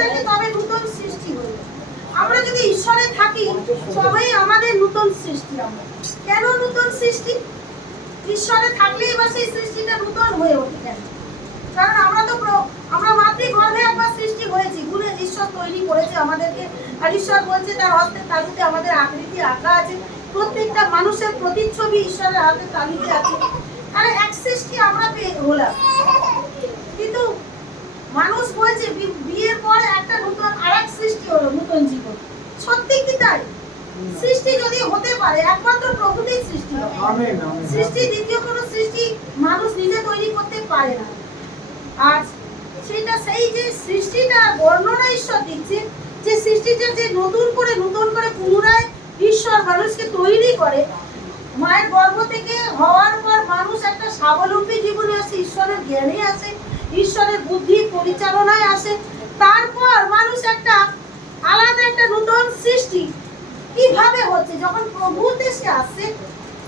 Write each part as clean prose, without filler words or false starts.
থাকে তবে নতুন সৃষ্টি হইবে। আমরা যদি ঈশ্বরে থাকি তবেই আমাদের নতুন সৃষ্টি। আমরা কেন নতুন সৃষ্টি? ঈশ্বরে থাকলেই বা সেই সৃষ্টিটা নতুন হয়ে ওঠে কেন? কারণ আমরা মাতৃগর্ভে একবার সৃষ্টি হয়েছি, গুণে ঈশ্বর তৈরি করেছে আমাদেরকে। আর ঈশ্বর বলছে তার হস্তের তালুতে আমাদের আকৃতি আঁকা আছে, প্রত্যেকটা মানুষের প্রতিচ্ছবি ঈশ্বরের হাতের তালুতে আছে। আর এক সৃষ্টি আমরা পেয়ে হলাম। কিন্তু মানুষ বলছে বিয়ের পরে একটা নতুন আরেক সৃষ্টি হলো, নতুন জীবন। সত্যি কি তাই? সৃষ্টি যদি হতে পারে একমাত্র প্রভুতেই সৃষ্টি হবে। সৃষ্টি দ্বিতীয় কোনো সৃষ্টি মানুষ নিজে তৈরি করতে পারে না। আর সেটা সেই যে সৃষ্টিটা বর্ণনা ঈশ্বর দিচ্ছে, যে সৃষ্টিটা যে নতুন করে পুনরায় ঈশ্বর মানুষকে তৈরি করে। মায়ের গর্ভ থেকে হওয়ার পর মানুষ একটা স্বাবলম্বী জীবনে আসে, ঈশ্বরের জ্ঞানে আসে, ঈশ্বরের বুদ্ধি পরিচালনায় আসে। তারপর মানুষ একটা আলাদা একটা নতুন সৃষ্টি কিভাবে হচ্ছে? যখন প্রভুতে সে আসে।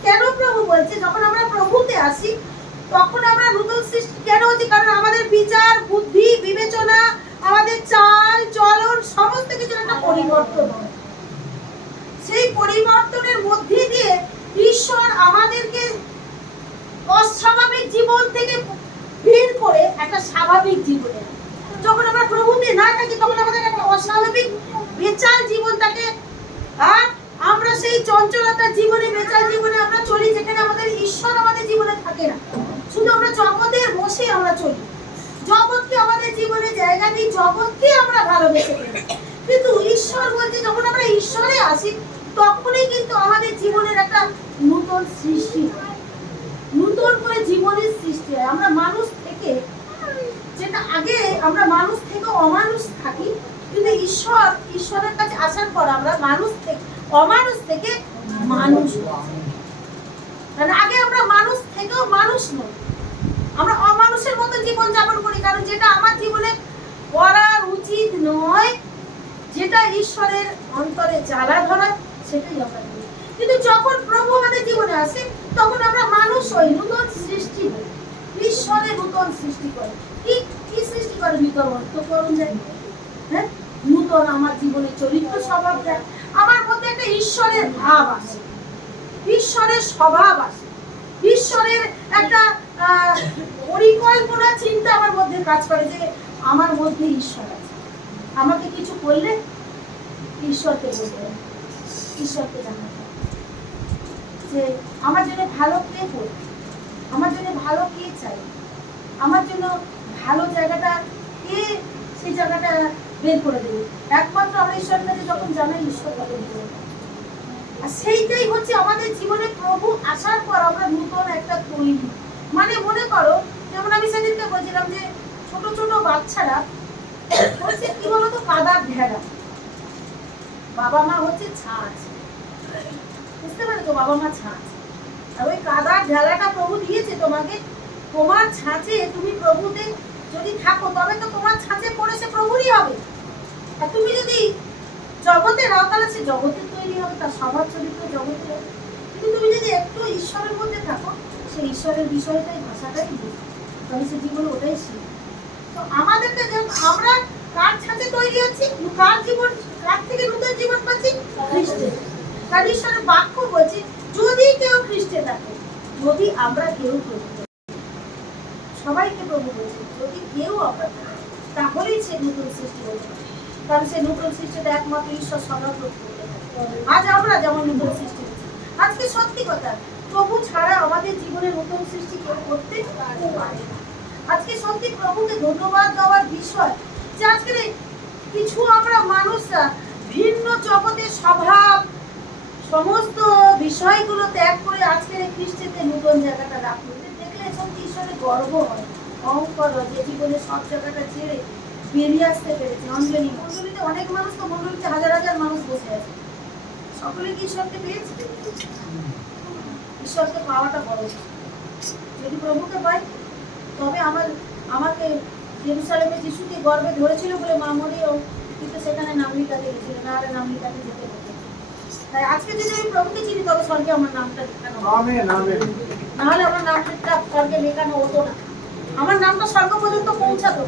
কেন প্রভু বলছে যখন আমরা প্রভুতে আসি তখন আমরা নতুন সৃষ্টি কেন হচ্ছে? কারণ আমাদের বিচার, বুদ্ধি, বিবেচনা, আমাদের চাল চলন সমস্ত কিছু একটা পরিবর্তন হয়। সেই পরিবর্তনের মধ্যে দিয়ে ঈশ্বর আমাদেরকে অস্বাভাবিক জীবন থেকে বের করে একটা স্বাভাবিক জীবনে। যখন আমরা প্রভুতে না থাকি তখন আমাদের একটা অস্বাভাবিক বেচাল জীবন থাকে। আর আমরা সেই চঞ্চলতার জীবনে, বেচাল জীবনে আমরা চলি, যেখানে আমাদের ঈশ্বর আমাদের জীবনে থাকে না। শুধু আমরা জগতের বসে আমরা চলি, জগৎকে আমাদের জীবনে জায়গা দিই, জগৎকে আমরা ভালোবেসে ফেলি। কিন্তু ঈশ্বর বলছে যখন আমরা ঈশ্বরে আসি তখনই কিন্তু আমাদের জীবনের একটা নতুন সৃষ্টি হয়, নতুন করে জীবনের সৃষ্টি হয়। আমরা মানুষ থেকে, যেটা আগে আমরা মানুষ থেকে অমানুষ থাকি, কিন্তু ঈশ্বরের কাছে আসার পর আমরা অমানুষ থেকে মানুষ। মানে আগে আমরা মানুষ থেকেও মানুষ নই, আমরা অমানুষের মতো জীবন যাপন করি। কারণ যেটা আমার জীবনে করার উচিত নয়, যেটা ঈশ্বরের অন্তরে জ্বালা ধরা, সেটাই আমরা করি। কিন্তু যখন প্রভু আমাদের জীবনে আসে তখন আমরা মানুষ হই, নতুন সৃষ্টি হই। ঈশ্বরের নতুন সৃষ্টি করে। কি সৃষ্টি করে? নূতন যায়, হ্যাঁ, নূতন আমার জীবনে চরিত্র স্বভাব দেয়। আমার মধ্যে একটা ঈশ্বরের ভাব আসে, ঈশ্বরের স্বভাব আসে, ঈশ্বরের একটা পরিকল্পনা চিন্তা আমার মধ্যে কাজ করে যে আমার মধ্যে ঈশ্বর আছে। আমাকে কিছু করলে ঈশ্বরকে বলতে হবে, ঈশ্বরকে জানাতে হবে যে আমার জন্য ভালো কে করবে, আমার জন্য ভালো কে চাই, আমার জন্য ভালো জায়গাটা কে সেই জায়গাটা বের করে দেবে। একমাত্র আমরা ঈশ্বরের কাছে যখন জানাই, ঈশ্বর তাকে দিতে। আর সেইটাই হচ্ছে আমাদের জীবনে প্রভু আসার পর আমরা নতুন একটা তৈরি। মানে মনে করো, যেমন আমি সেদিনকে বলছিলাম যে ছোট ছোট বাচ্চারা হচ্ছে কি বলতো, কাদার ঢেলা। বাবা মা হচ্ছে ছাঁচ, বুঝতে পারছো? বাবা মা ছাঁচ। আর ওই কাদার ঢেলাটা প্রভু দিয়েছে তোমাকে। তোমার ছাঁচে তুমি প্রভুতে যদি থাকো তবে তো তোমার ছাঁচে পড়ে সে প্রভুরই হবে। আর তুমি যদি জগতে নাও তাহলে সে জগতের তৈরি হবে, তার স্বভাব চরিত্র জগতে হবে। কিন্তু তুমি যদি একটু ঈশ্বরের মধ্যে থাকো, সে ঈশ্বরের বিষয়টাই, ভাষাটাই বুঝবে, তবে সে জীবনে ওটাই শিখবে। তো আমাদেরকে আমরা কার ছাঁচে তৈরি হচ্ছি, কার থেকে নতুন জীবন পাচ্ছি? খ্রিস্টের। কারণ ঈশ্বরের বাক্য বলছে যদি কেউ খ্রিস্টে থাকে, যদি আমরা কেউ প্রভু, সবাইকে প্রভু বলছে যদি কেউ আমরা থাকি, তাহলেই সে নতুন সৃষ্টি হতে পারে। কারণ সে নতুন সৃষ্টিটা একমাত্র ঈশ্বর সংরক্ষণ করতে থাকে। আজ আমরা যেমন নতুন সৃষ্টি হচ্ছি, আজকে সত্যি কথা, প্রভু ছাড়া আমাদের জীবনে নতুন সৃষ্টি কেউ করতে পারে না। আজকে সত্যি প্রভুকে ধন্যবাদ দেওয়ার বিষয় যে আজকে কিছু আমরা মানুষরা ভিন্ন জগতের স্বভাব সমস্ত বিষয়গুলো ত্যাগ করে আজকের খ্রিস্টেতে নতুন জায়গাটা রাখতে দেখলে সত্যি ঈশ্বরের গর্ব হয়, অহংকার হয়, যে জীবনে সব জায়গাটা ছেড়ে বেরিয়ে আসতে পেরেছে। মন্ডলীতে অনেক মানুষ, তো মন্ডলীতে হাজার হাজার মানুষ বসে আছে, সকলে কি ঈশ্বরকে পেয়েছে? ঈশ্বরকে পাওয়াটা বড়। যদি প্রভুকে পাই তবে আমাকে জেরুসালেমে যিশুকে গর্বে ধরেছিল বলে মা মরিও কিন্তু সেখানে নাম লিখাতে গেছিল, না হলে নাম লিখাতে যেতে হতো। তাই আজকে যদি আমি প্রভুকে চিনি তবে স্বর্গে আমার নামটা লেখানো, না হলে আমার নামটা স্বর্গে লেখানো হতো না। আমার নামটা স্বর্গ পর্যন্ত পৌঁছাতো,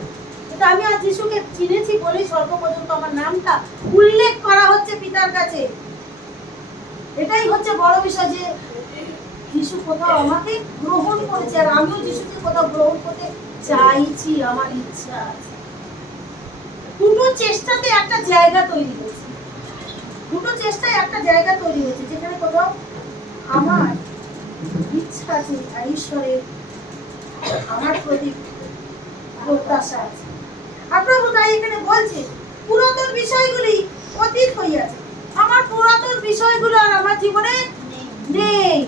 তা আমি আজ যিশুকে চিনেছি বলেই স্বর্গ পর্যন্ত আমার নামটা উল্লেখ করা হচ্ছে পিতার কাছে। এটাই হচ্ছে বড় বিষয় যে যিশু কোথাও আমাকে গ্রহণ করেছে, আর আমিও যিশুকে কোথাও গ্রহণ করতে চাইছি, আমার ইচ্ছা আছে। দুটো চেষ্টাতে একটা জায়গা তৈরি হয়েছে, দুটো চেষ্টায় একটা জায়গা তৈরি হয়েছে যেখানে কোথাও আমার ইচ্ছা আছে, ঈশ্বরের আমার প্রতি প্রত্যাশা আছে। আপনার তাই এখানে বলছে পুরাতন বিষয়গুলি অতীত হইয়াছে। আমার পুরাতন বিষয়গুলো আর আমার জীবনে নেই,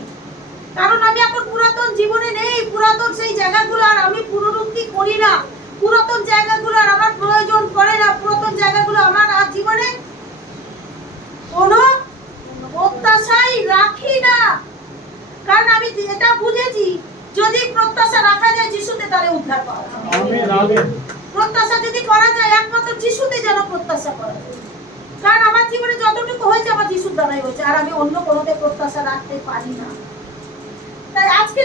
কারণ আমি এখন পুরাতন জীবনে নেই। পুরাতন সেই জায়গাগুলো আর আমি পুনরুক্তি করি না, পুরাতন জায়গাগুলো আর আমার প্রয়োজন পড়ে না, পুরাতন জায়গাগুলো আমার আর জীবনে কোনো প্রত্যাশাই রাখি না। কারণ আমি এটা বুঝেছি, যদি প্রত্যাশা রাখা যায় যিশুতে, তাহলে উদ্ধার পাওয়া যায়। আমেন। প্রত্যাশা যদি করা যায় একমাত্র যিশুতে যেন প্রত্যাশা করা যায়। কারণ আমার জীবনে যতটুকু হয়েছে আমার যিশুর দ্বারাই হয়েছে, আর আমি অন্য কোনোতে প্রত্যাশা রাখতে পারি না। তাই আজকে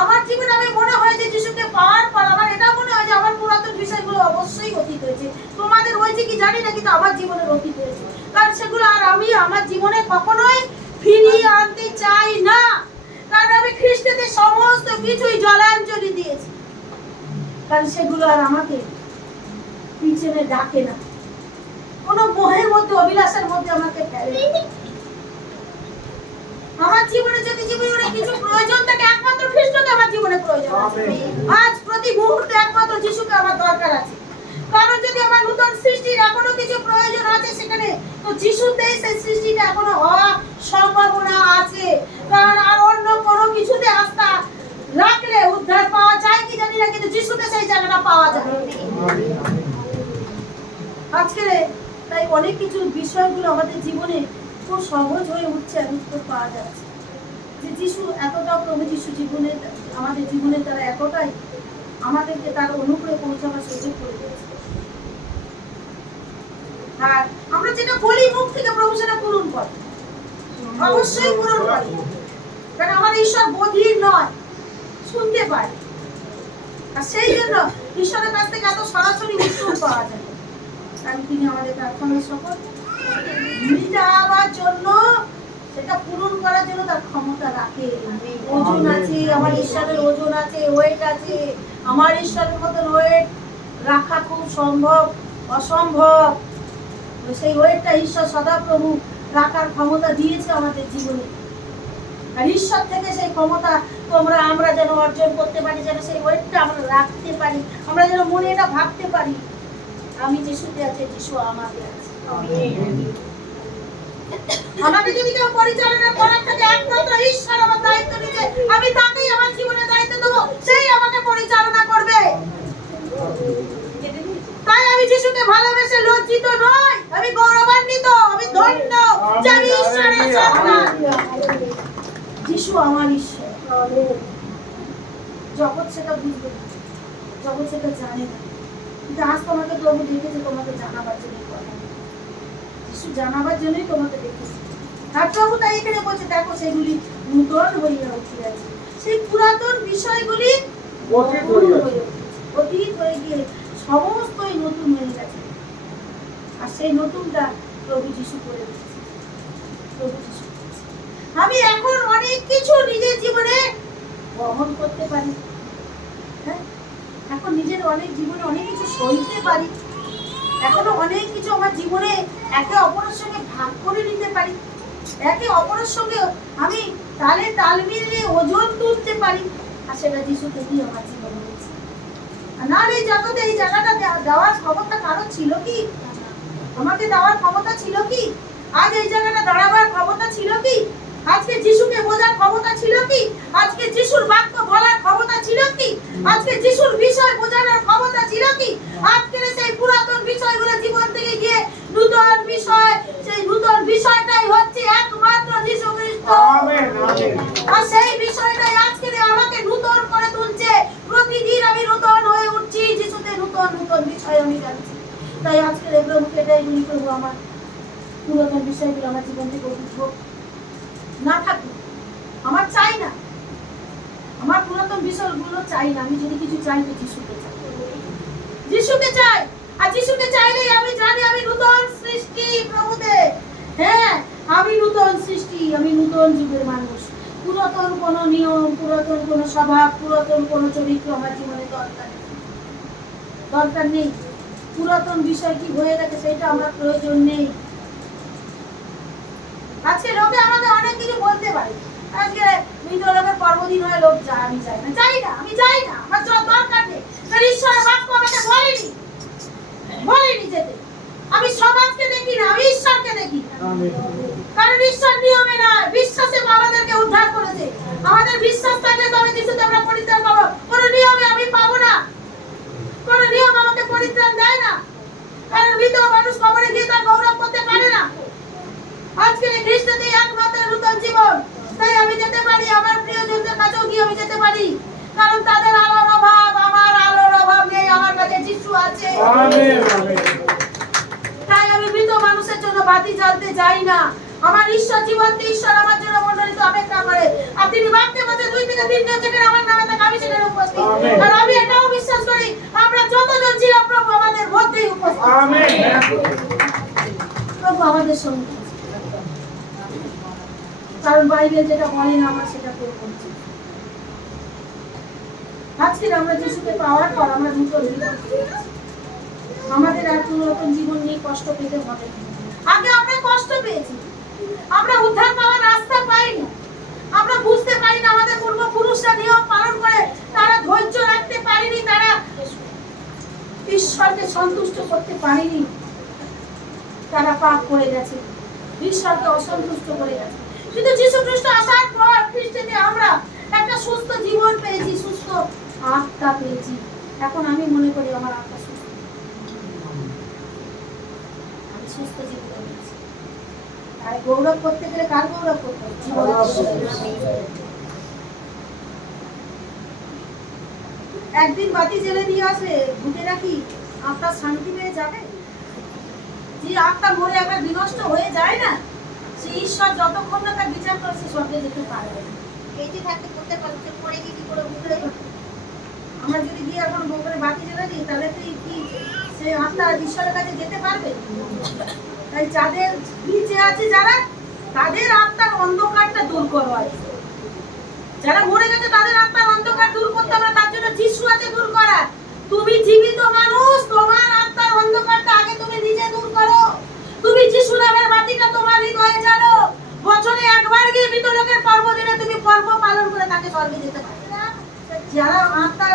আমার জীবনে আমি মনে হয় যে যিশুকে পাওয়ার পর আমার এটা মনে হয় যে আমার পুরাতন বিষয়গুলো অবশ্যই অতীত হয়েছে। তোমাদের হয়েছে কি জানি না, কিন্তু আমার জীবনের অতীত হয়েছে। কারণ সেগুলো আর আমি আমার জীবনে কখনোই ফিরিয়ে আনতে চাই না। কারণ আমি খ্রিস্টতে সমস্ত কিছুই জলাঞ্জলি দিয়েছি, কারণ সেগুলো আর আমাকে পিছনে ডাকে না, কোনো মোহের মধ্যে অভিলাষের মধ্যে আমাকে ফেলে। আমার জীবনে যদি জীবনে কিছু প্রয়োজন থাকে, একমাত্র খ্রিস্টকে আমার জীবনে প্রয়োজন আছে। আজ প্রতি মুহূর্তে একমাত্র যিশুকে আমার দরকার আছে। কারণ যদি আমার নতুন সৃষ্টির এখনো কিছু প্রয়োজন আছে সেখানে, তো যিশুতেই সেই সৃষ্টিটা এখনো হওয়ার সম্ভাবনা আছে। কারণ আর অন্য কোনো কিছুতে আস্থা রাখলে উদ্ধার পাওয়া যায় কি জানি না, কিন্তু যিশুতে সেই জায়গাটা পাওয়া যায়। আজকে তাই অনেক কিছু বিষয়গুলো আমাদের জীবনে খুব সহজ হয়ে উঠছে, উত্তর পাওয়া যাচ্ছে যে যিশু এতটা, প্রভু যিশু জীবনে আমাদের জীবনে তারা এতটাই আমাদেরকে তার অনুগ্রহে পৌঁছাবার সুযোগ করে দিয়েছে। আর আমরা যেটা বলি মুখ থেকে, প্রভু সেটা পূরণ করে, অবশ্যই পূরণ করে। কারণ আমার ঈশ্বর বধির নয়, শুনতে পায়। আর সেই জন্য ঈশ্বরের কাছ থেকে এত সরাসরি উত্তর পাওয়া যায়, কারণ তিনি আমাদের প্রার্থনা সকল মিটাবার জন্য, সেটা পূরণ করার জন্য তার ক্ষমতা রাখে। ওজন আছে, আমার ঈশ্বরের ওজন আছে, ওয়েট আছে। আমার ঈশ্বরের মতন ওয়েট রাখা খুব সম্ভব অসম্ভব। সেই ওয়েটটা ঈশ্বর সদাপ্রভু রাখার ক্ষমতা দিয়েছে আমাদের জীবনে। আর ঈশ্বর থেকে সেই ক্ষমতা আমরা যেন অর্জন করতে পারি, যেন সেই ওয়েটটা আমরা রাখতে পারি, আমরা যেন মনে এটা ভাবতে পারি আমি যিশুতে আছি, যিশু আমাকে আছে। আমাকে যদি কেউ পরিচালনা করার থাকে, একমাত্র ঈশ্বর আমার দায়িত্ব নিচ্ছে, আমি তাকেই আমার জীবনে দায়িত্ব দেবো, সেই আমাকে পরিচালনা করবে। তাই আমি যিশুকে ভালোবেসে লজ্জিত নই, আমি গৌরবান্বিত, আমি ধন্য যে আমি ঈশ্বরের সন্তান। যিশু আমার ঈশ্বর। জগৎ সেটা বুঝবে না, জগৎ সেটা জানে না, কিন্তু আজ তোমাকে প্রভু ডেকেছে তোমাকে জানাবার জন্য, যিশু জানাবার জন্যই তোমাকে ডেকেছে। আর প্রভু তাই এখানে বলছে, দেখো সেগুলি নূতন হইয়া উঠিয়াছে, সেই পুরাতন বিষয়গুলি অতীত হয়ে গিয়ে সমস্তই নতুন হয়ে গেছে। আর সেই নতুনটা প্রভু যিশু করে দিয়েছে, প্রভু যিশু। আমি এখন অনেক কিছু নিজের জীবনে বহন করতে পারি, হ্যাঁ, এখন নিজের অনেক জীবনে অনেক কিছু সইতে পারি, এখনো অনেক কিছু আমার জীবনে একে অপরের সঙ্গে ভাগ করে নিতে পারি, একে অপরের সঙ্গে আমি তালে তাল মিলিয়ে ওজন তুলতে পারি। আর সেটা যিশু থেকেই আমার জীবনে হয়েছে। আর না এই জগতে এই জায়গাটা দেওয়ার ক্ষমতা কারো ছিল কি? আমাকে দেওয়ার ক্ষমতা ছিল কি? আজ এই জায়গাটা দাঁড়াবার ক্ষমতা ছিল কি? আজকে যিশুকে বোঝার ক্ষমতা ছিল কি? আজকে যিশুর বাক্য বলার ক্ষমতা ছিল কি? আজকে যিশুর বিষয় বোঝানোর ক্ষমতা ছিল কি? আজকে সেই পুরাতন বিষয়গুলো জীবন থেকে গিয়ে নূতন বিষয়, সেই নূতন বিষয়টাই হচ্ছে একমাত্র যিশু খ্রিস্ট। Amen, amen. আর সেই বিষয়টাই আজকে আমাকে নূতন করে তুলছে। প্রতিদিন আমি নূতন হয়ে উঠছি, যিশুতে নূতন নূতন বিষয় আমি জানছি। তাই আজকে প্রভুকে এটাই বলি, প্রভু আমার পুরাতন বিষয়গুলো আমার জীবন থেকে অতীত হোক, না থাকুক। আমার চাই না, আমার পুরাতন বিষয়গুলো চাই না। আমি যদি কিছু চাই তো যিশুকে চাই। যিশুকে চাই। আর যিশুকে চাইলেই আমি জানি আমি নতুন সৃষ্টি প্রভুতে। হ্যাঁ, আমি নতুন সৃষ্টি, আমি নতুন যুগের মানুষ। পুরাতন কোনো নিয়ম, পুরাতন কোনো স্বভাব, পুরাতন কোনো চরিত্র আমার জীবনে দরকার নেই। পুরাতন বিষয় কি হয়ে গেছে সেটা আমার প্রয়োজন নেই। আজকে লোকে আমাকে অনেক কিছু বলতে পারে, আজকে মৃত লোকের কর্মদিন হয়, লোক যায়, আমি যাই না, আমি যাই না, আমার দরকার নেই। ঈশ্বরের বাক্য আমাকে বলেনি যেতে। আমি সমাজকে দেখি না, আমি ঈশ্বরকে দেখি। কারণ ঈশ্বর নিয়মে নয়, বিশ্বাসে আমাদেরকে উদ্ধার করেছে। আমাদের বিশ্বাস থাকলে তবে যিশুতে আমরা পরিত্রাণ পাবো। কোন নিয়মে আমি পাবো না, কোন নিয়ম আমাকে পরিত্রাণ দেয় না। কারণ মৃত মানুষ কবরে গিয়ে তার গৌরব করতে পারে না। আজকে খ্রিস্টতেই একমাত্র নতুন জীবন। তাই আমি যেতে পারি, আমার প্রিয়জনদের কাছেও গিয়ে আমি যেতে পারি। কারণ তাদের আলোর অভাব, আমার আলোর অভাব নেই, আমার কাছে যিশু আছে। তাই আমি মৃত মানুষের জন্য বাতি জ্বালতে যাই না। আমার ঈশ্বর জীবন্ত ঈশ্বর আমার জন্য মণ্ডলীতে অপেক্ষা করে। আর তিনি বাক্যে বলছে 2 থেকে 3 জন যেখানে আমার নামে থাকে আমি সেখানে উপস্থিত। আর আমি এটাও বিশ্বাস করি আমরা যতজন ছিলাম প্রভু আমাদের মধ্যেই উপস্থিত। প্রভু আমাদের সঙ্গে। কারণ বাইবেল যেটা বলে না আমরা সেটা করে বলছি। আজকে আমরা যিশুকে পাওয়ার পর আমরা নতুন জীবন পেয়েছি। আমাদের আর নতুন জীবন নিয়ে কষ্ট পেতে হবে। আগে আমরা কষ্ট পেয়েছি, আমরা উদ্ধার পাওয়ার রাস্তা পাইনি, আমরা বুঝতে পারি না আমাদের পূর্বপুরুষরা নিয়ম পালন করে তারা ধৈর্য রাখতে পারেনি, তারা ঈশ্বরকে সন্তুষ্ট করতে পারেনি, তারা পাপ করে গেছে, ঈশ্বরকে অসন্তুষ্ট করে গেছে। কিন্তু যীশু খ্রিস্ট আসার পর খ্রিস্টে আমরা একটা সুস্থ জীবন পেয়েছি, সুস্থ আত্মা পেয়েছি। এখন আমি মনে করি আমার আত্মা সুস্থ, আমি সুস্থ জীবন পেয়েছি। আর গৌরব করতে গেলে কার গৌরব করতে হবে? একদিন বাতি জ্বেলে দিয়ে আসবে, ভূতেরা কি আত্মা শান্তি পেয়ে যাবে? যে আত্মা মরে একবার বিনষ্ট হয়ে যায় না, সে ঈশ্বর যতক্ষণ না তার বিচার করে সে স্বর্গে যেতে পারবে না। এই যে থাকতে করতে পারছে, পরে কি করে ভূতেরা আমরা যদি গিয়ে এখন গোপনে বাতি জ্বেলে দিই তাহলে কি সে আত্মা ঈশ্বরের কাছে যেতে পারবে? তাই যাদের নিচে আছে যারা, তাদের আত্মার অন্ধকারটা দূর করবা। যারা মরে গেছে তাদের আত্মার অন্ধকার দূর করতে হবে, তার জন্য যিশু আছে দূর করার। তুমি জীবিত মানুষ, তোমার আত্মার অন্ধকারটা আগে তুমি নিজে দূর করো। তুমি যিশু নামের বাতিটা তোমার হৃদয়ে জ্বালো। বছরে একবার গিয়ে মৃত লোকের পর্বদিনে তুমি পর্ব পালন করে তাকে স্বর্গে যেতে পারবে না। যারা আত্মা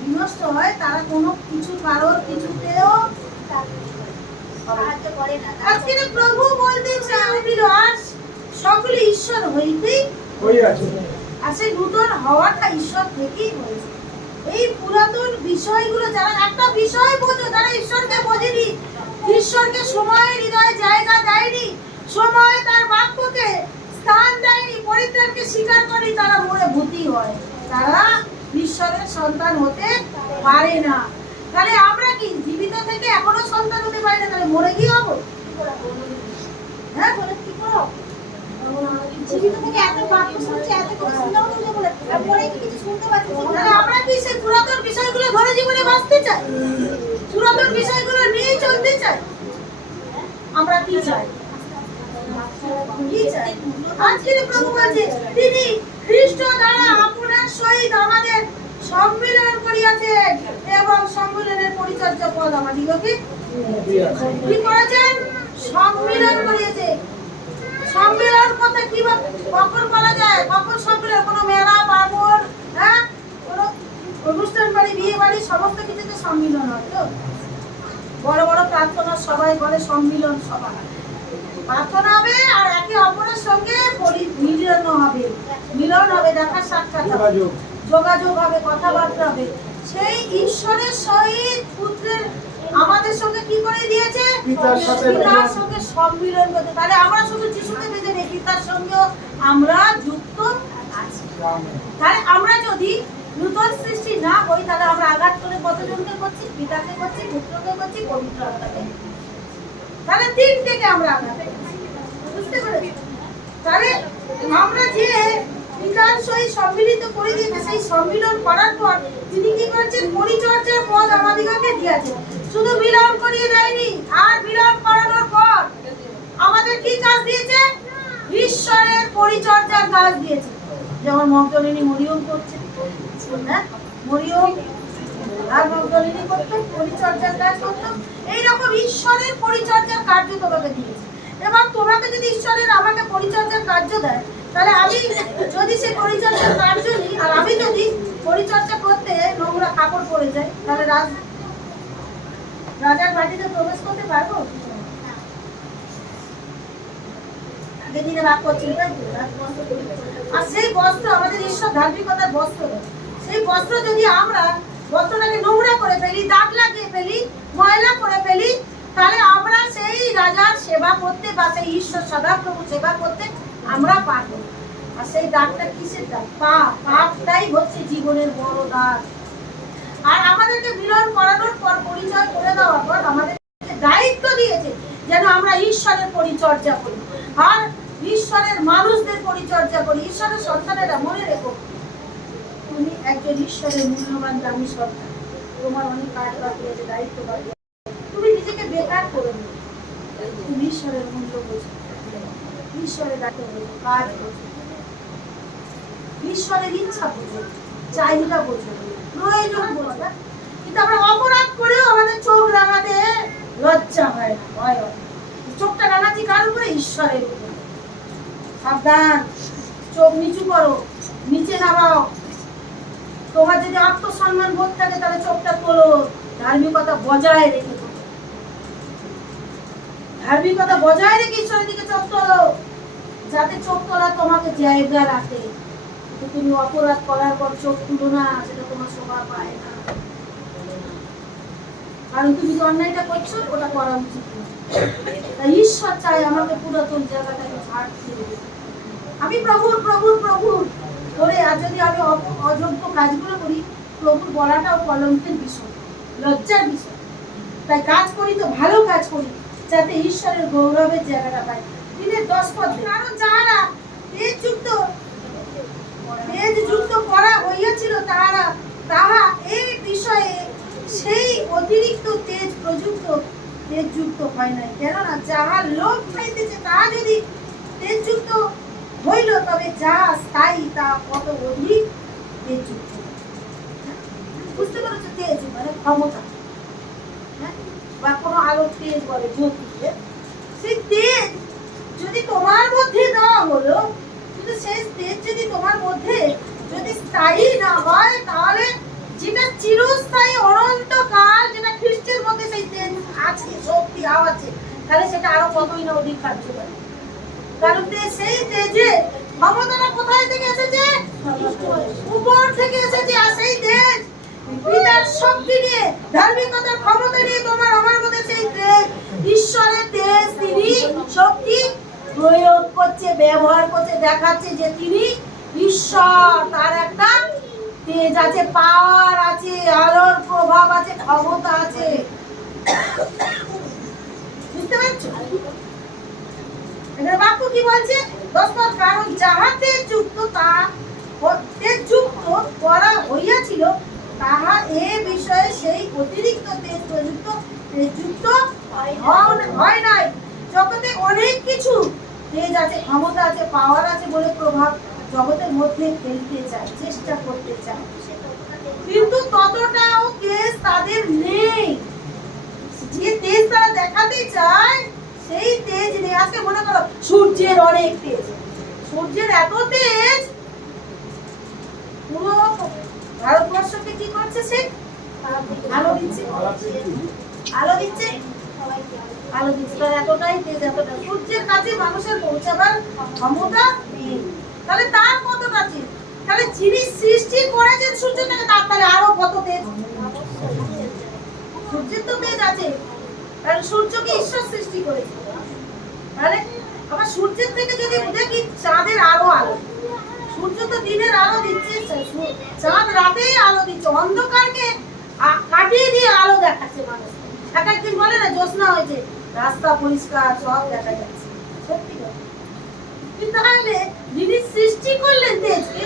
বিনষ্ট হয় তারা কোনো কিছু কারোর কিছুতেও সাহায্য করে না। আজকে প্রভু বলতেছে আজ সকলে ঈশ্বর হইতেই হইয়াছে। আর সেই নতুন হওয়াটা ঈশ্বর থেকেই হয়েছে। এই পুরাতন বিষয়গুলো যারা একটা বিষয় বোঝো, যারা ঈশ্বরকে বোঝেনি, ঈশ্বরকে সময় হৃদয়ে জায়গা দেয়নি, সময় তার বাক্যকে স্থান দেয়নি, পরিত্রাণকে স্বীকার করি, তারা মরে ভূতি হয়, তারা ঈশ্বরের সন্তান হতে পারে না। তাহলে আমরা কি জীবিত থেকে এখনো সন্তান হতে পারি না? তাহলে মরে কি হবো? হ্যাঁ, বলে কি করো? জীবিত থেকে এত বাক্য শুনছে, এত কথা শুনলেও তো বলে পরে কি কিছু শুনতে পাচ্ছি? তাহলে আমরা কি সেই পুরাতন বিষয়গুলো ধরে জীবনে বাঁচতে চাই? পুরাতন বিষয়গুলো নিয়ে চলতে চাই? আমরা কি চাই? কি চাই? আজকের প্রভু বলছে তিনি খ্রিস্ট দ্বারা আপনার সহিত আমাদের সম্মিলন করিয়াছেন এবং সম্মিলনের পরিচর্য পদ আমাদিগকে কি করেছেন? সম্মিলন করিয়েছে। সম্মিলন করতে কি কখন বলা যায়? কখন সম্মিলন? কোনো মেলা পার্বণ, হ্যাঁ, কোনো অনুষ্ঠান বাড়ি, বিয়ে বাড়ি, সমস্ত কিছুতে সম্মিলন হয়। তো বড় বড় প্রার্থনা সবাই বলে সম্মিলন সভা, প্রার্থনা হবে আর একে অপরের সঙ্গে মিলন হবে, দেখা সাক্ষাৎ হবে, যোগাযোগ হবে, কথাবার্তা হবে। সেই ঈশ্বরের সহিত পুত্রের আমাদের সঙ্গে কি করে দিয়েছে? পিতার সঙ্গে সম্মিলন করতে। তাহলে আমরা শুধু যিশুকে বেঁচে নেই, পিতার সঙ্গেও আমরা যুক্ত আছি। তাহলে আমরা যদি নূতন সৃষ্টি না হই তাহলে আমরা আঘাত করে কতজনকে করছি? পিতাকে করছি, পুত্রকে করছি, পবিত্র আত্মাকে। তাহলে 3 থেকে আমরা আঘাত করছি, বুঝতে পেরেছি? তাহলে আমরা যে পিতার সহিত সম্মিলিত করে দিয়েছে। সেই সম্মিলন করার পর তিনি কি করেছেন? পরিচর্যার পদ আমাদিগকে দিয়েছেন। শুধু মিলন করিয়ে দেয়নি, আর মিলন করানোর পর আমাদের কি কাজ দিয়েছে? ঈশ্বরের পরিচর্যার কাজ দিয়েছে। যেমন মগদলিনী মরিয়ম করছে, হ্যাঁ, মরিয়ম আর মগদলিনী করতো, পরিচর্যার কাজ করতো। এইরকম ঈশ্বরের পরিচর্যার কার্য তোমাকে দিয়েছে। এবং তোমাকে যদি ঈশ্বরের আমাকে পরিচর্যার কার্য দেয়, তাহলে আমি যদি সেই পরিচর্যার কার্য নিই, আর আমি যদি পরিচর্যা করতে নোংরা কাপড় পরে যাই, তাহলে রাজার বাড়িতে প্রবেশ করতে পারবো? আগের দিনে ভাগ করছিল, তাই তো? আর সেই বস্ত্র আমাদের ঈশ্বর ধার্মিকতার বস্ত্র। সেই বস্ত্র যদি আমরা বস্ত্রটাকে নোংরা করে ফেলি, দাগ লাগিয়ে ফেলি, ময়লা করে ফেলি, তাহলে আমরা সেই রাজার সেবা করতে বা সেই ঈশ্বর সদাপ্রভু সেবা করতে আমরা পারবো। আর সেই দাগটা কিসের দাগ? পাপটাই হচ্ছে জীবনের বড় দাগ। আর আমাদেরকে মিলন করানোর পর, পরিচয় করে দেওয়ার পর আমাদেরকে দায়িত্ব দিয়েছে যেন আমরা ঈশ্বরের পরিচর্যা করি আর ঈশ্বরের মানুষদের পরিচর্যা করি। ঈশ্বরের সন্তানেরা মনে রেখো, তুমি একজন ঈশ্বরের মূল্যবান দামি সন্তান। তোমার অনেক কাজ বাকি আছে, দায়িত্ব বাকি আছে। তুমি নিজেকে বেকার করে নি। তুমি ঈশ্বরের মূল্য বোঝো, ঈশ্বরের দায়িত্ব বোঝো, কাজ বোঝো, ঈশ্বরের ইচ্ছা বোঝো, চাহিদা বোঝো, প্রয়োজন বোঝো। কিন্তু আমরা অপরাধ করেও আমাদের চোখ রাঙাতে লজ্জা হয় না, ভয় হয়। চোখটা রাঙাচ্ছি কার উপরে? ঈশ্বরের উপরে। সাবধান, চোখ নিচু করো, নিচে নামাও। তোমার যদি আত্মসম্মান বোধ থাকে তাহলে চোখটা তোলো, ধার্মিকতা বজায় রেখে তোলো, ধার্মিকতা বজায় রেখে ঈশ্বরের দিকে চোখ তোলো, যাতে চোখ তোলা তোমাকে জায়গা রাখে। তুমি অপরাধ করার পর চোখ তুলো না, সেটা তোমার শোভা পায় না। কারণ তুমি যে অন্যায়টা করছো, ওটা করা উচিত না। তাই ঈশ্বর চাই আমাকে পুরাতন জায়গাটাকে ঝাড় দিয়ে দিতে। আমি প্রভুর প্রভুর প্রভুর করে, আর যদি আমি অযোগ্য কাজগুলো করি, প্রভুর বলাটাও কলঙ্কের বিষয়, লজ্জার বিষয়। তাই কাজ করি তো ভালো কাজ করি, যাতে ঈশ্বরের গৌরবের জায়গাটা পাই। দিনের 10 পদ। কারণ যাহারা তেজযুক্ত করা হইয়াছিল, তাহা এই বিষয়ে সেই অতিরিক্ত তেজযুক্ত হয় নাই। কেননা যাহা লোক খাইতেছে তাহা যদি তেজযুক্ত হইল, তবে যাহা স্থায়ী তা কত অধিক তেজযুক্ত। বুঝতে পারছো? তেজ মানে ক্ষমতা, বা কোনো আলোর তেজ বলে, জ্যোতি। সেই তেজ যদি তোমার মধ্যে দেওয়া হলো, কিন্তু সেই তেজ যদি তোমার মধ্যে যদি স্থায়ী না হয়, তাহলে যেটা চিরস্থায়ী অনন্তকাল, যেটা খ্রিস্টের মধ্যে সেই তেজ আছে, শক্তি আছে, তাহলে সেটা আরো কতই না অধিক কার্যকরী। কারণ সেই তেজে ক্ষমতাটা কোথায় থেকে এসেছে? উপর থেকে এসেছে। আর সেই তেজ পিতার শক্তি নিয়ে, ধার্মিকতার ক্ষমতা নিয়ে তোমার আমার মধ্যে সেই তেজ, ঈশ্বরের তেজ, তিনি শক্তি প্রয়োগ করছে, ব্যবহার করছে, দেখাচ্ছে যে তিনি ঈশ্বর। তার একটা তেজ আছে, পাওয়ার আছে, আলোর প্রভাব আছে, ক্ষমতা আছে। বুঝতে পারছো? এখানে বাক্য কি বলছে? 10 পদ। কারণ যাহা তেজযুক্ত করা হইয়াছিল, তাহা এ বিষয়ে সেই অতিরিক্ত তেজযুক্ত হয় নাই। জগতে অনেক কিছু তেজ আছে, ক্ষমতা আছে, পাওয়ার আছে বলে প্রভাব জগতের মধ্যে ফেলতে চায়, চেষ্টা করতে চায়, কিন্তু ততটাও তেজ তাদের নেই। যে তেজ তারা দেখাতে চায়, সেই তেজ নেই। আজকে মনে করো সূর্যের অনেক তেজ, সূর্যের এত তেজ, পুরো ভারতবর্ষকে কি করছে? সে আলো দিচ্ছে, আলো দিচ্ছে, আলো দিচ্ছে। তার এতটাই তেজ, এতটা সূর্যের কাছে মানুষের পৌঁছাবার ক্ষমতা নেই। তাহলে তার কতটা তেজ? তাহলে যিনি সৃষ্টি করেছেন সূর্যটাকে, তার তাহলে আরো কত তেজ? সূর্যের তো তেজ আছে, কারণ সূর্যকে ঈশ্বর সৃষ্টি করেছে। তাহলে আবার সূর্যের থেকে যদি দেখি চাঁদের আলো, সূর্য তো দিনের আলো দিচ্ছে, চাঁদ রাতেই আলো দিচ্ছে, অন্ধকারকে কাটিয়ে দিয়ে আলো দেখাচ্ছে মানুষ। এক একদিন বলে না জ্যোৎস্না হয়েছে, রাস্তা পরিষ্কার, সব দেখা যাচ্ছে, সত্যি কথা। কিন্তু তাহলে যিনি সৃষ্টি করলেন তেজকে,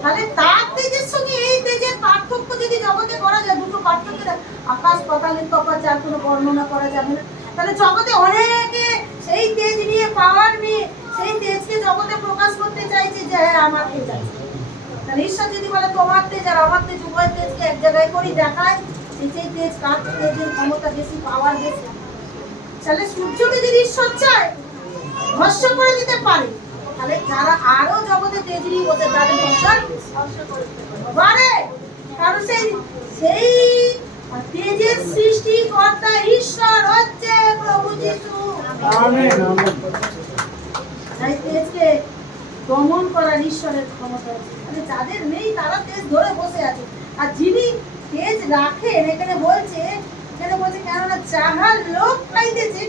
তাহলে তার তেজের সঙ্গে এই তেজের পার্থক্য যদি জগতে করা যায়, দুটো পার্থক্য আকাশ পাতালের তফাৎ, যার কোনো বর্ণনা করা যাবে না। তাহলে জগতে অনেকে সেই তেজ নিয়ে, পাওয়ার নিয়ে সেই তেজকে জগতে প্রকাশ করতে চাইছে যে হ্যাঁ আমার তেজ আছে। তাহলে ঈশ্বর যদি বলে তোমার তেজ আর আমার তেজ উভয় তেজকে এক জায়গায় করি দেখায়, সেই তেজ কার তেজের ক্ষমতা বেশি, পাওয়ার বেশি। তাহলে সূর্যকে যদি ঈশ্বর চায় ভস্ম করে দিতে পারে, তাহলে যারা আরো জগতে তেজ নিয়ে বসে তাদের ঈশ্বর পারে। কারণ সেই সেই তেজের সৃষ্টিকর্তা ঈশ্বর হচ্ছে প্রভু যিশু। আমেন। তাই তেজকে দমন করার ঈশ্বরের ক্ষমতা আছে। মানে যাদের নেই তারা তেজ ধরে বসে আছে, আর যিনি তেজ রাখেন, এখানে বলছে কেননা যাহার লোক পাইতেছে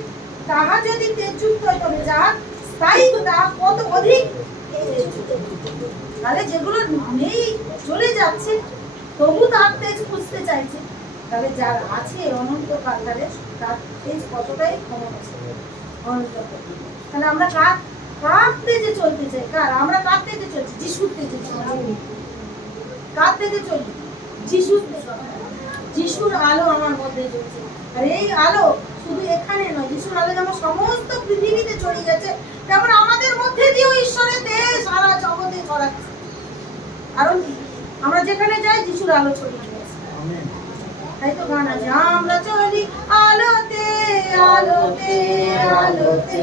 তাহা যদি তেজযুক্ত হয়, তবে যাহার স্থায়িত্বতা কত অধিক। তাহলে যেগুলো নেই চলে যাচ্ছে তবু তার তেজ খুঁজতে চাইছে, তাহলে যার আছে অনন্তকাল, তাহলে তার তেজ কতটাই ক্ষমতা আছে অনন্তকাল। তাহলে আমরা কার তেজে চলতে চাই? আমরা কার তেজে চলছি? যিশুর তেজে চলছি। কার তেজে চলি? যিশুর তেজে। যিশুর আলো আমার মধ্যে জ্বলছে, আর এই আলো শুধু এখানে নয়, যিশুর আলো যেমন সমস্ত পৃথিবীতে ছড়িয়ে গেছে, তেমন আমাদের মধ্যে দিয়েও ঈশ্বরের তেজ সারা জগতে ছড়াচ্ছে। কারণ আমরা যেখানে যাই যিশুর আলো ছড়িয়ে গেছে। তাই তো গান আছে, আমরা চলি আলোতে আলোতে আলোতে,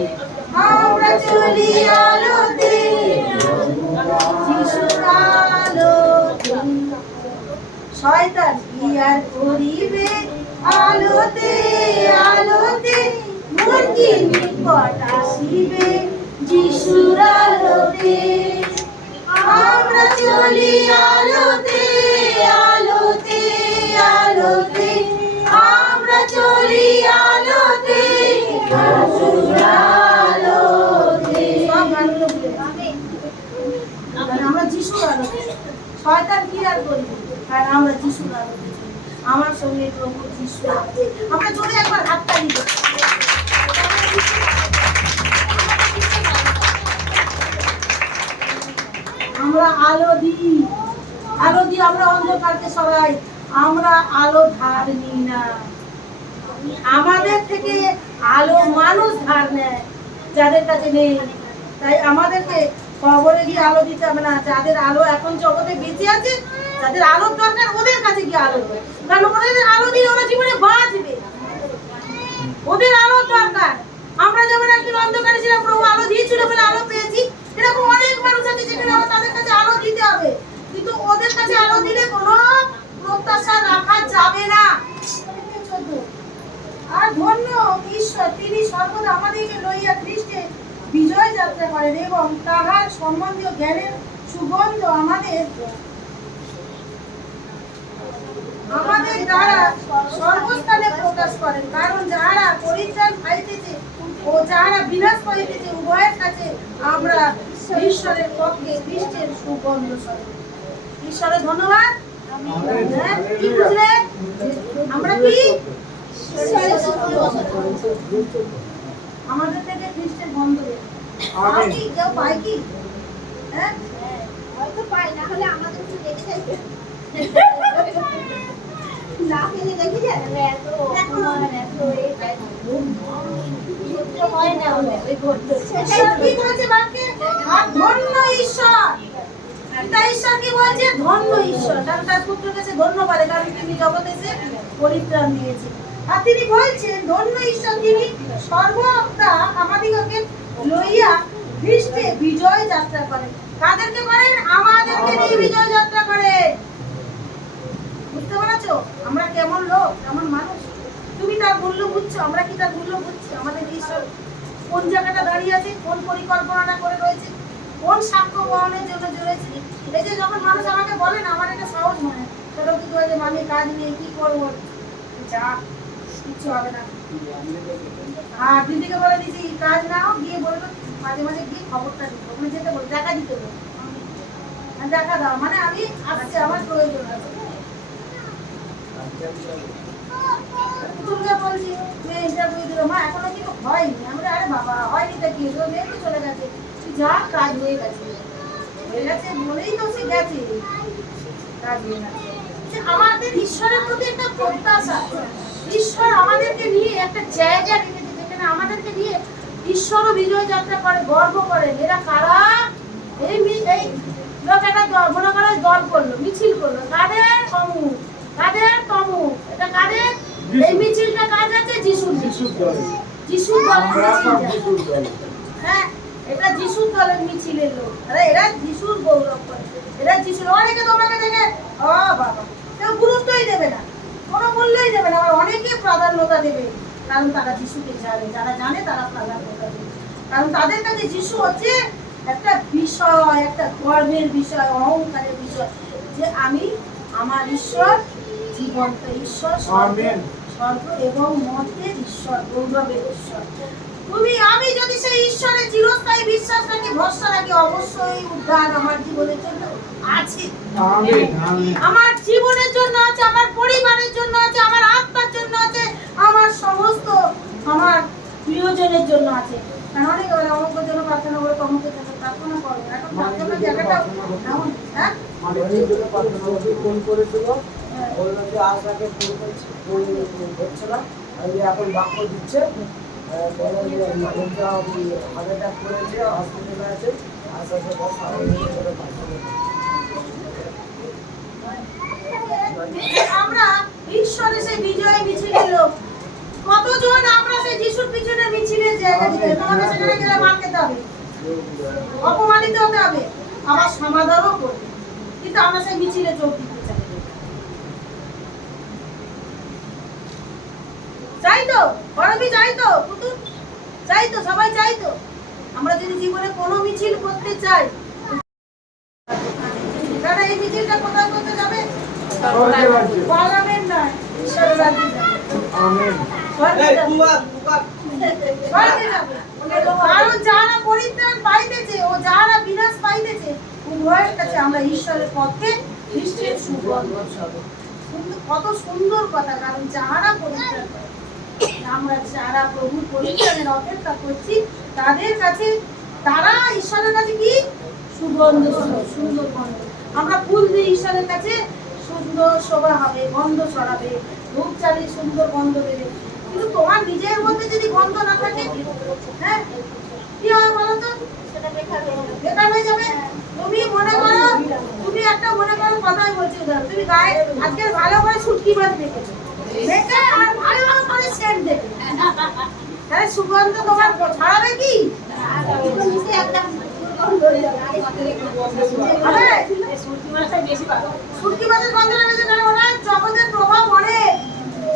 আমরা চলি আলোতে যিশুর আলোতে। শয়তান কি আর করিবে আলোতে আলোতে, মূর্তি নিকট আসিবে যিশুর আলোতে। আমরা চলি আলোতে আলোতে আলোতে, আমরা চলি আলোতে যিশুর আলোতে। সব গানগুলো আমরা যিশুর আলোতে। শয়তান কি আর করবে? কারণ আমরা যিশুর আলোতে। আমার সঙ্গে প্রভু যিশু আছে। আমরা জোরে একবার হাততালি দিই। আমরা আলো দিই, আলো দিই, আমরা অন্ধকারকে সরাই। আমরা আলো ধার নিই না, আমাদের থেকে আলো মানুষ ধার নেয় যাদের কাছে নেই। তাই আমাদেরকে কবরে গিয়ে আলো দিতে হবে না। যাদের আলো এখন জগতে বেঁচে আছে, যাদের আলোর দরকার, ওদের কাছে গিয়ে আলো দেয়। কারণ ওদের আলো দিয়ে ওরা জীবনে বাঁচবে, ওদের আলোর দরকার। আমরা যেমন একদিন অন্ধকারে ছিলাম, প্রভু আলো দিয়েছিল বলে আলো পেয়েছি, এরকম অনেক মানুষ আছে যেখানে আমরা তাদের কাছে আলো দিতে হবে। কিন্তু ওদের কাছে আলো দিলে কোনো প্রত্যাশা রাখা যাবে না। আর ধন্য ঈশ্বর, তিনি সর্বদা আমাদেরকে লইয়া খ্রিস্টে বিজয় যাত্রা করেন এবং তাহার সম্বন্ধীয় জ্ঞানের সুগন্ধ আমাদের দ্বারা সর্বস্থানে প্রকাশ করেন। কারণ যাহারা পরিত্রাণ পাইতেছে ও যাহারা বিনাশ পাইতেছে, উভয়ের কাছে আমরা ঈশ্বরের পক্ষে খ্রিস্টের সুগন্ধ স্বরূপ। ঈশ্বরের ধন্যবাদ। কি বুঝলে? আমরা কি আমাদের থেকে খ্রিস্টের গন্ধ আমি কেউ পাই কি? হ্যাঁ, হয়তো পাই, না হলে আমাদের কি দেখে যাবে না, কিনে দেখে যাবে। এত এত এই হয় না, ওই ঘটছে। ঈশ্বর কি বলছে বাক্যে? আর ধন্য ঈশ্বর। তাই ঈশ্বর কি বলছে? ধন্য ঈশ্বর, কারণ তার পুত্র কাছে ধন্য বলে, কারণ তিনি জগতে এসে পরিত্রাণ দিয়েছে। আর তিনি বলছেন ধন্য ঈশ্বর, তিনি সর্বদা আমাদিগকে লইয়া খ্রিস্টে বিজয় যাত্রা করেন। কাদেরকে করেন? আমাদেরকে নিয়ে বিজয় যাত্রা করেন। বুঝতে পারছো আমরা কেমন লোক, কেমন মানুষ? তুমি তার মূল্য বুঝছো? আমরা কি তার মূল্য বুঝছি? আমাদের ঈশ্বর কোন জায়গাটা দাঁড়িয়ে আছে, কোন পরিকল্পনাটা করে রয়েছে, কোন সাক্ষ্য বহনের জন্য জড়েছে। এই যে যখন মানুষ আমাকে বলেন, আমার একটা সহজ মনে হয়, সেটা কি করে যে আমি কাজ নিয়ে কি করবো, যা কিচ্ছু হবে না। আর দিদিকে বলে দিচ্ছি কাজ না হোক, গিয়ে বলবো মাঝে মাঝে গিয়ে খবরটা দিতে, ওখানে যেতে বল, দেখা দিতে বল, দেখা দাও, মানে আমি আসছি, আমার প্রয়োজন আছে। তুলকে বলছি মেয়ে ইন্টারভিউ দিল, মা এখনো কিন্তু হয়নি। আমরা আরে বাবা হয়নি তা কি, মেয়ে তো চলে গেছে, যা কাজ হয়ে গেছে। হয়ে গেছে বলেই তো সে গেছে। যে আমাদের ঈশ্বরের প্রতি একটা প্রত্যাশা, ঈশ্বর আমাদেরকে নিয়ে একটা জায়গা রেখেছে যেখানে আমাদেরকে নিয়ে ঈশ্বরও বিজয় যাত্রা করে, গর্ব করে। এরা কারা? এই লোক একটা মনে করো দল করলো, মিছিল করলো, কাদের? অমুক, কাদের? তমুক। এটা কাদের? এই মিছিলটা কাজ আছে যিশুর দলের মিছিল। হ্যাঁ, এটা যিশুর দলের মিছিলের লোক। আরে এরা যিশুর গৌরব করে, এরা যিশুর। অনেকে তোমাকে দেখে ও বাবা, কেউ গুরুত্বই দেবে না, কোনো মূল্যই দেবে না, আবার অনেকে প্রাধান্যতা দেবে, কারণ তারা যিশুকে জানে। যারা জানে তারা প্রাধান্যতা দেবে, কারণ তাদের কাছে যিশু হচ্ছে একটা বিষয়, একটা গর্বের বিষয়, অহংকারের বিষয়, যে আমি, আমার ঈশ্বর জীবন্ত ঈশ্বর, স্বর্গ এবং মর্তের ঈশ্বর, গৌরবের ঈশ্বর। আমি যদি সেই ঈশ্বরের চিরস্থায়ী বিশ্বাস রাখি, ভরসা রাখি, অবশ্যই উদ্ধার আমার জীবনের জন্য আছে। আমার জীবনের জন্য আছে, আমার পরিবারের জন্য আছে, আমার আত্মার জন্য আছে, আমার সমস্ত আমার প্রিয়জনের জন্য আছে। কারণ অনেকে বলে অমুকের জন্য প্রার্থনা করো, তমুকের জন্য প্রার্থনা করো। এখন প্রার্থনার জায়গাটা এমন, হ্যাঁ, ফোন করেছিল, বললো যে আজ আগে ফোন হচ্ছে না, এখন বাক্য দিচ্ছে, হার্ট অ্যাটাক করেছে, হসপিটালে আছে, আসাতে আমরা ঈশ্বরের সেই বিজয় মিছিলের লোক। কতজন আমরা সেই যিশুর পিছনে মিছিলের জায়গা দিতে, তোমাদের সেখানে গেলে মার খেতে হবে, অপমানিত হতে হবে, আবার সমাদরও করবে, কিন্তু আমরা সেই মিছিলে যোগ দিতে চাই। চাই তো, বড়বি চাই তো, পুতুল চাই তো, সবাই চাই তো। আমরা যদি জীবনে কোনো মিছিল করতে চাই, তাহলে এই মিছিলটা কোথায় করতে যাবে? পার্লামেন্ট নয়, ঈশ্বরের রাজ্যে যাবে। আমেন। কারণ যারা পরিত্রাণ পাইতেছে ও যারা বিনাশ পাইতেছে, উভয়ের কাছে আমরা ঈশ্বরের পক্ষে খ্রিস্টের সুগন্ধ স্বরূপ। কত সুন্দর কথা। কারণ যারা পরিত্রাণ পায়, আমরা যারা প্রভু পরিত্রাণের অপেক্ষা করছি, তাদের কাছে, তারা ঈশ্বরের কাছে কি সুগন্ধ, সুন্দর গন্ধ। আমরা ফুল দিই ঈশ্বরের কাছে, সুন্দর শোভা হবে, গন্ধ ছড়াবে, ধূপ চালিয়ে সুন্দর গন্ধ দেবে। কিন্তু তোমার নিজের মধ্যে যদি গন্ধ না থাকে, হ্যাঁ, কি হবে বলো তো? সেটা বেকার হয়ে যাবে। তুমি মনে করো, তুমি একটা মনে করো, কথাই বলছি উদাহরণ, তুমি গায়ে আজকে ভালো করে শুটকি মাছ দেখেছো, দেখে আর ভালো করে সেন্ট দেবে, তাহলে সুগন্ধ তোমার ছড়াবে কি? শুটকি মাছের গন্ধ রয়েছে, কারণ ওটা জগতের প্রভাব অনেক,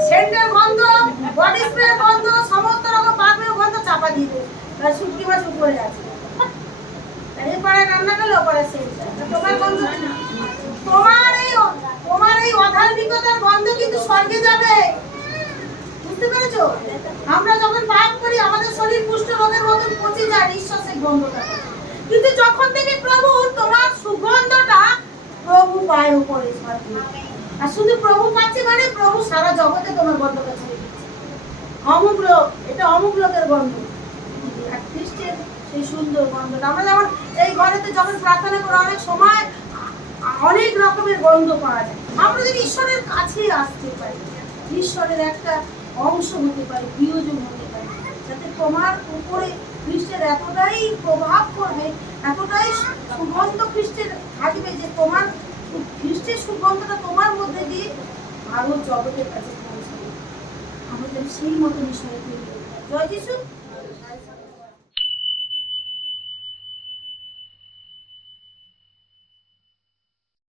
সেন্টের গন্ধ, বডি স্প্রে গন্ধ, সমস্ত রকম পারফিউম গন্ধ চাপা দিয়ে দেবে, তাহলে শুটকি মাছ উপরে আছে, এরপরে রান্না করলে ওপরে সেন্ট। তোমার গন্ধ, তোমার এই অধার্মিকতার গন্ধ কিন্তু স্বর্গে যাবে, বুঝতে পেরেছো? আমরা যখন পাপ করি, আমাদের শরীর কুষ্ঠ রোগের মতন পচে যায়, নিঃশ্বাসের গন্ধটা। কিন্তু যখন থেকে প্রভু তোমার সুগন্ধটা প্রভু পায় উপরে, আর শুধু প্রভু পাচ্ছে মানে প্রভু সারা জগতে তোমার গন্ধটা ছেড়ে দিচ্ছে। অমুক লোক, এটা অমুক লোকের গন্ধ, আর খ্রিস্টের সেই সুন্দর গন্ধটা। আমরা যেমন এই ঘরেতে যখন প্রার্থনা করি, অনেক সময় অনেক রকমের গন্ধ পাওয়া যায়। আমরা যদি ঈশ্বরের কাছে আসতে পারি, ঈশ্বরের একটা অংশ হতে পারে, প্রিয়জন হতে পারে, যাতে তোমার উপরে খ্রিস্টের এতটাই প্রভাব করবে, এতটাই সুগন্ধ খ্রিস্টের থাকবে, যে তোমার খ্রিস্টের সুগন্ধটা তোমার মধ্যে দিয়ে আরো জগতের কাছে পৌঁছাবে। আমাদের সেই মতো ঈশ্বরের জয় যিশু।